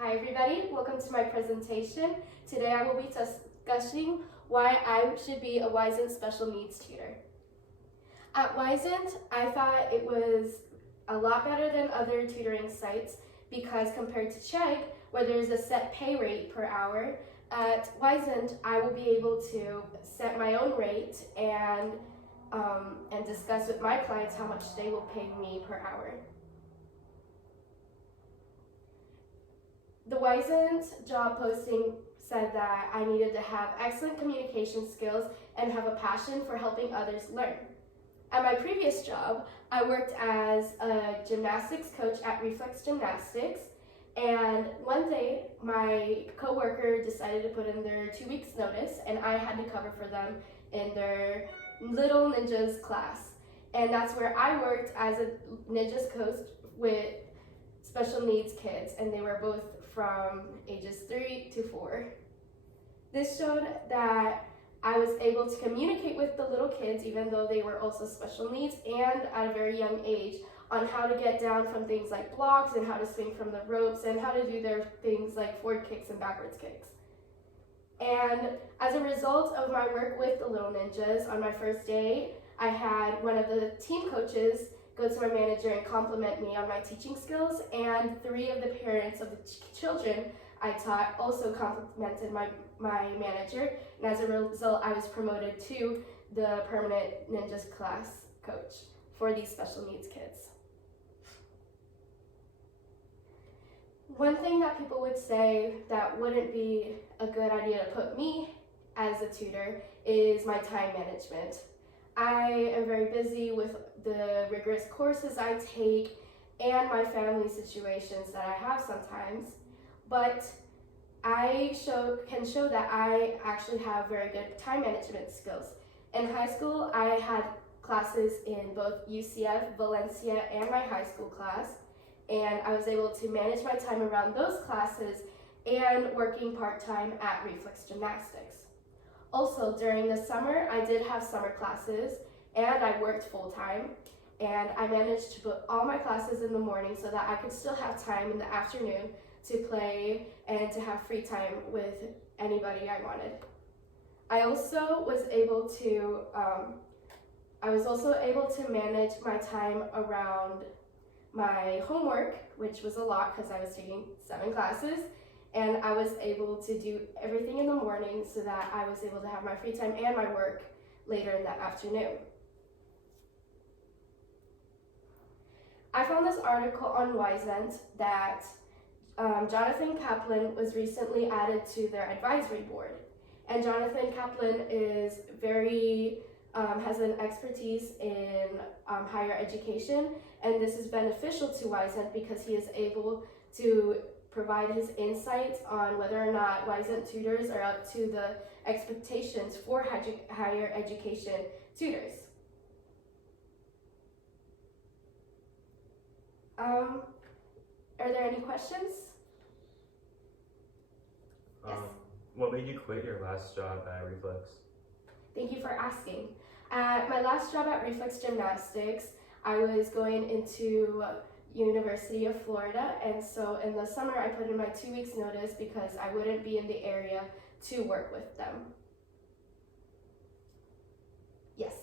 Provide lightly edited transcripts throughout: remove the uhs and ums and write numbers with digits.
Hi everybody, welcome to my presentation. Today I will be discussing why I should be a Wisent special needs tutor. At Wisent, I thought it was a lot better than other tutoring sites because compared to Chegg, where there's a set pay rate per hour, at Wisent I will be able to set my own rate and discuss with my clients how much they will pay me per hour. The Wisent job posting said that I needed to have excellent communication skills and have a passion for helping others learn. At my previous job, I worked as a gymnastics coach at Reflex Gymnastics, and one day my coworker decided to put in their 2 weeks notice and I had to cover for them in their Little Ninjas class. And that's where I worked as a Ninjas coach with special needs kids, and they were both from ages 3 to 4. This showed that I was able to communicate with the little kids, even though they were also special needs, and at a very young age, on how to get down from things like blocks and how to swing from the ropes and how to do their things like forward kicks and backwards kicks. And as a result of my work with the Little Ninjas, on my first day, I had one of the team coaches go to my manager and compliment me on my teaching skills, and 3 of the parents of the children I taught also complimented my manager, and as a result I was promoted to the permanent Ninjas class coach for these special needs kids. One thing that people would say that wouldn't be a good idea to put me as a tutor is my time management. I am very busy with the rigorous courses I take and my family situations that I have sometimes, but I can show that I actually have very good time management skills. In high school, I had classes in both UCF, Valencia, and my high school class, and I was able to manage my time around those classes and working part-time at Reflex Gymnastics. Also, during the summer, I did have summer classes, and I worked full-time, and I managed to put all my classes in the morning so that I could still have time in the afternoon to play and to have free time with anybody I wanted. I also was able to manage my time around my homework, which was a lot because I was taking 7 classes, and I was able to do everything in the morning so that I was able to have my free time and my work later in the afternoon. I found this article on Wisent that Jonathan Kaplan was recently added to their advisory board. And Jonathan Kaplan is has an expertise in higher education, and this is beneficial to Wisent because he is able to provide his insights on whether or not Wisent tutors are up to the expectations for higher education tutors. Are there any questions? Yes. What made you quit your last job at Reflex? Thank you for asking. At my last job at Reflex Gymnastics, I was going into University of Florida, and so in the summer I put in my 2 weeks notice because I wouldn't be in the area to work with them. Yes.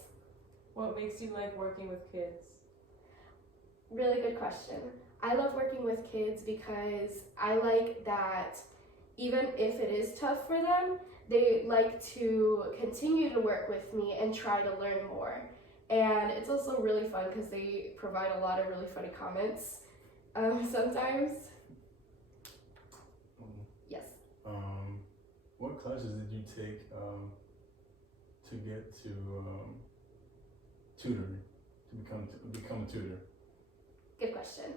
What makes you like working with kids? Really good question. I love working with kids because I like that even if it is tough for them, they like to continue to work with me and try to learn more. And it's also really fun because they provide a lot of really funny comments sometimes. Yes. What classes did you take to get to tutoring, to become a tutor? Good question.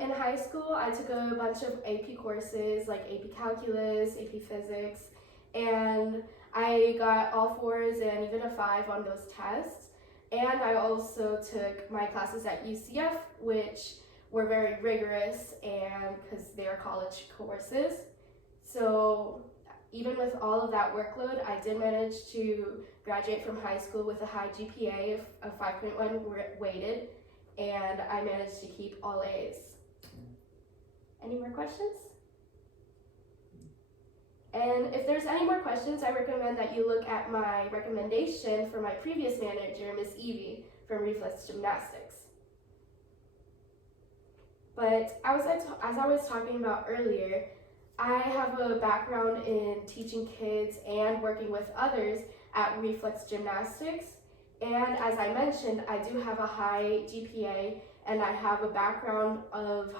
In high school, I took a bunch of AP courses like AP Calculus, AP Physics, and I got all 4s and even a 5 on those tests. And I also took my classes at UCF, which were very rigorous and because they are college courses. So even with all of that workload, I did manage to graduate from high school with a high GPA of 5.1 weighted, and I managed to keep all A's. Any more questions? And if there's any more questions, I recommend that you look at my recommendation for my previous manager, Miss Evie, from Reflex Gymnastics. But as I was talking about earlier, I have a background in teaching kids and working with others at Reflex Gymnastics. And as I mentioned, I do have a high GPA and I have a background of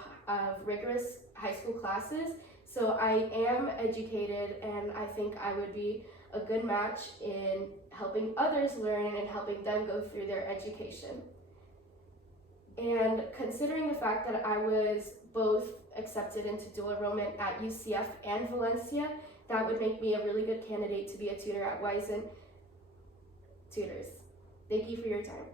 rigorous high school classes. So I am educated and I think I would be a good match in helping others learn and helping them go through their education. And considering the fact that I was both accepted into dual enrollment at UCF and Valencia, that would make me a really good candidate to be a tutor at Wisen Tutors. Thank you for your time.